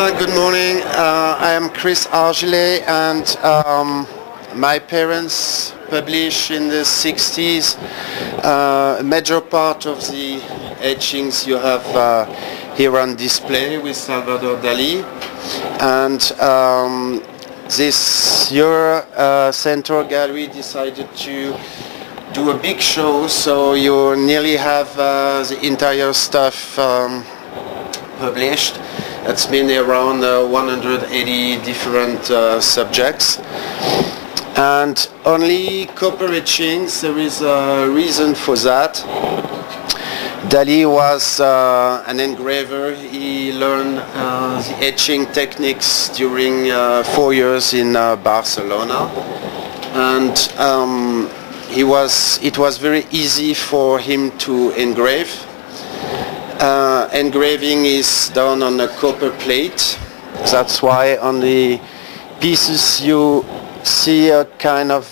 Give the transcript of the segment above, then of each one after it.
Good morning. I am Chris Argillet, and my parents published in the 60s a major part of the etchings you have here on display with Salvador Dalí. And this year Centaur Gallery decided to do a big show, so you nearly have the entire stuff published. It's been around 180 different subjects, and only copper etchings. There is a reason for that. Dalí was an engraver. He learned the etching techniques during 4 years in Barcelona, and it was very easy for him to engrave. Engraving is done on a copper plate. That's why on the pieces you see a kind of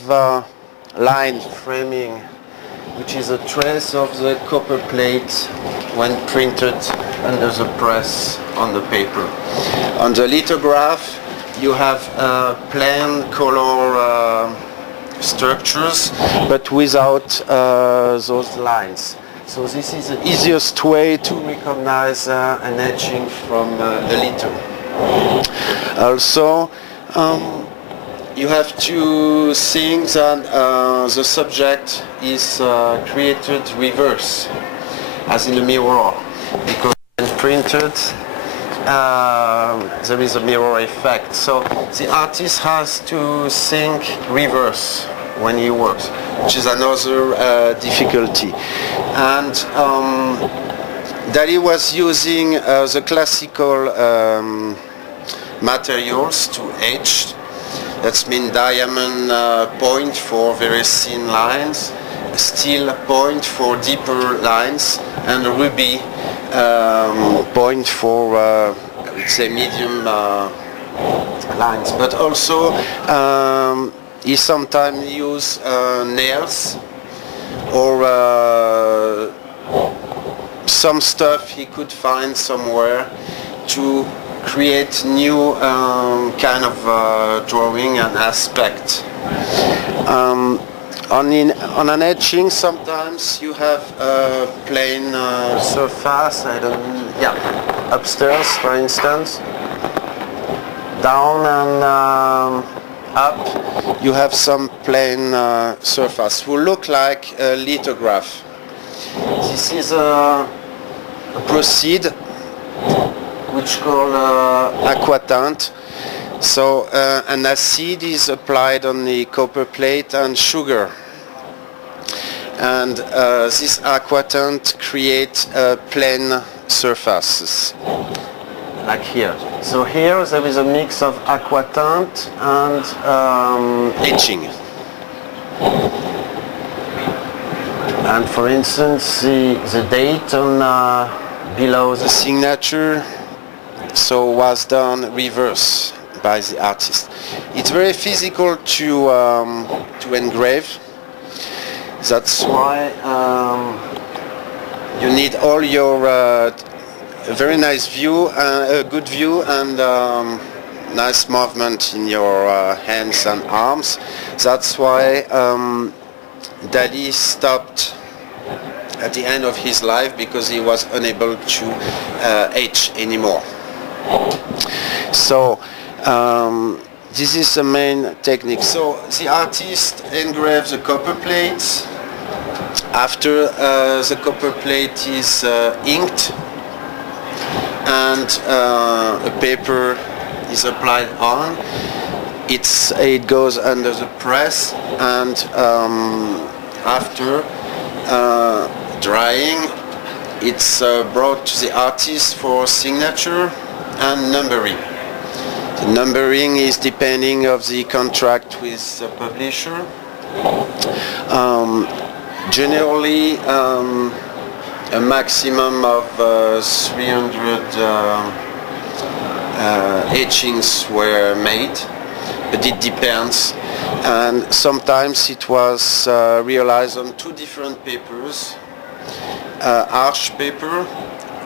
line framing, which is a trace of the copper plate when printed under the press on the paper. On the lithograph you have plain color structures, but without those lines. So this is the easiest way to recognize an etching from a litho. Also, you have to think that the subject is created reverse, as in a mirror, because when printed, there is a mirror effect. So the artist has to think reverse when he works, which is another difficulty. And Dalí was using the classical materials to etch. That's mean diamond point for very thin lines, steel point for deeper lines, and ruby point for let's say medium lines. But also he sometimes uses nails or some stuff he could find somewhere to create new kind of drawing and aspect. On an etching, sometimes you have a plain surface. Upstairs, for instance, down and up, you have some plain surface who look like a lithograph. This is a process which called aquatint. So an acid is applied on the copper plate and sugar, and this aquatint creates plain surfaces, like here. So here there is a mix of aquatint and etching. And for instance, the date on below the signature was done reverse by the artist. It's very physical to engrave. That's why you need all your a very nice view, a good view, and nice movement in your hands and arms. That's why Dalí stopped at the end of his life, because he was unable to etch anymore. So this is the main technique. So the artist engraves the copper plates. After the copper plate is inked and a paper is applied on, it goes under the press, and after drying, it's brought to the artist for signature and numbering. The numbering is depending of the contract with the publisher. Generally, a maximum of 300 etchings were made, but it depends. And sometimes it was realized on two different papers, arch paper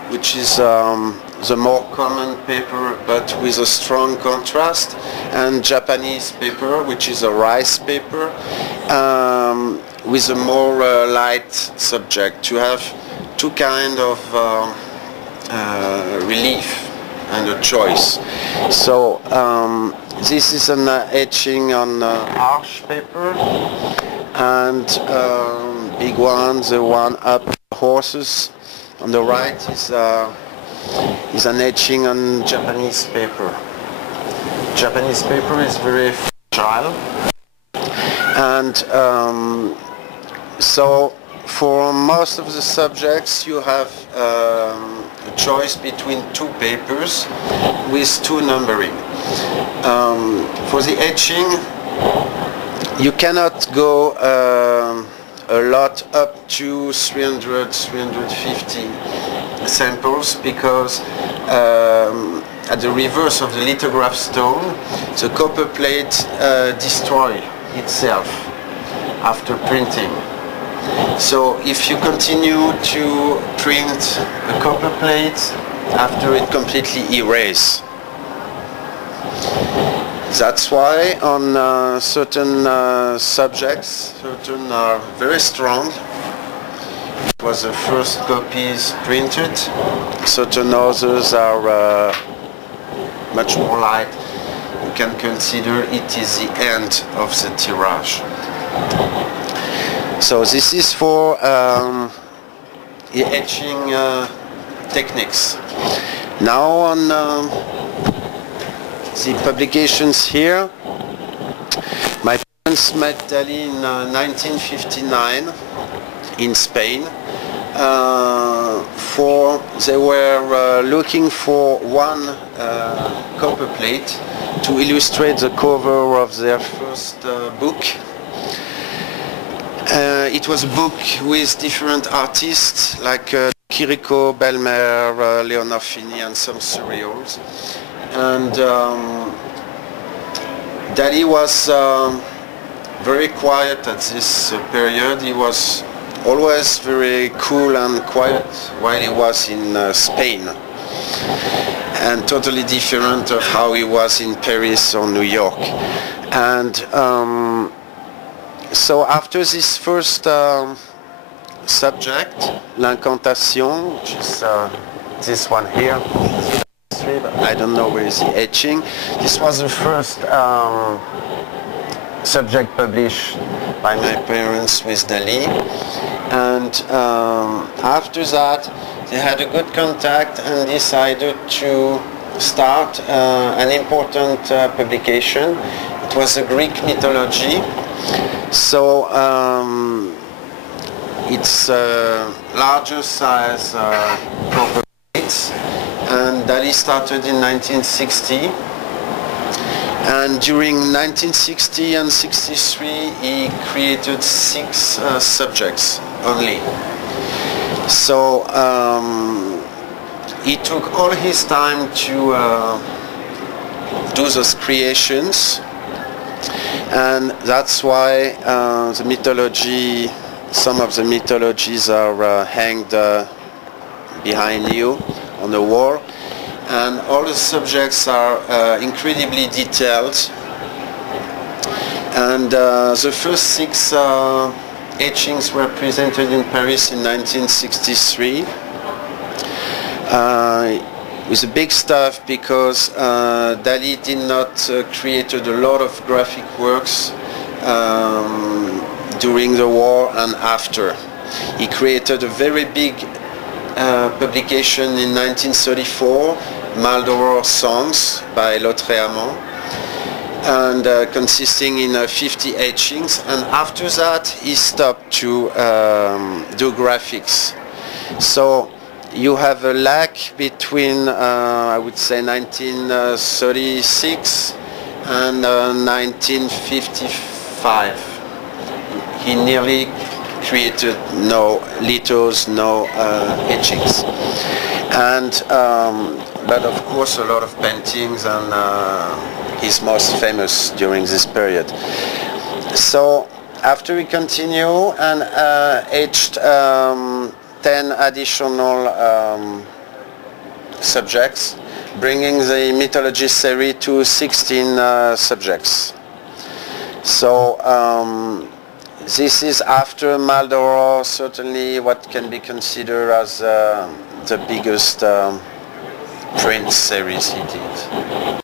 which is the more common paper but with a strong contrast, and Japanese paper, which is a rice paper with a more light subject, to have two kind of relief and a choice. So this is an etching on arch paper, and big one, the one up horses on the right is an etching on Japanese paper. Japanese paper is very fragile, and so for most of the subjects you have a choice between two papers with two numbering. For the etching you cannot go a lot up to 300, 350 samples, because at the reverse of the lithograph stone, the copper plate destroys itself after printing. So if you continue to print a copper plate, after it completely erases. That's why on certain subjects, certain are very strong. It was the first copies printed. Certain others are much more light. You can consider it is the end of the tirage. So this is for the etching techniques. Now on the publications here, my parents met Dalí in 1959 in Spain. They were looking for one copper plate to illustrate the cover of their first book. It was a book with different artists like Chirico, Belmer, Leonard Fini, and some surreals. And Dalí was very quiet at this period. He was always very cool and quiet while he was in Spain, and totally different of how he was in Paris or New York. And so after this first subject, l'incantation, which is this one here, I don't know where is the etching. This was the first subject published by my parents with Dalí, and after that they had a good contact and decided to start an important publication. It was a Greek mythology. So it's larger size copper plates, and Dalí started in 1960, and during 1960 and 63 he created 6 subjects only. So he took all his time to do those creations, and that's why the mythology, some of the mythologies are hanged behind you on the wall, and all the subjects are incredibly detailed. And the first 6 etchings were presented in Paris in 1963 with a big stuff, because Dalí did not created a lot of graphic works during the war and after. He created a very big publication in 1934, Maldoror Songs by Lautréamont, and consisting in 50 etchings, and after that he stopped to do graphics. So you have a lag between I would say 1936 and 1955. He nearly created no lithos, no etchings, and but of course a lot of paintings, and he's most famous during this period. So after we continue and etched 10 additional subjects, bringing the mythology series to 16 subjects. So this is after Maldoror certainly what can be considered as the biggest print series he did.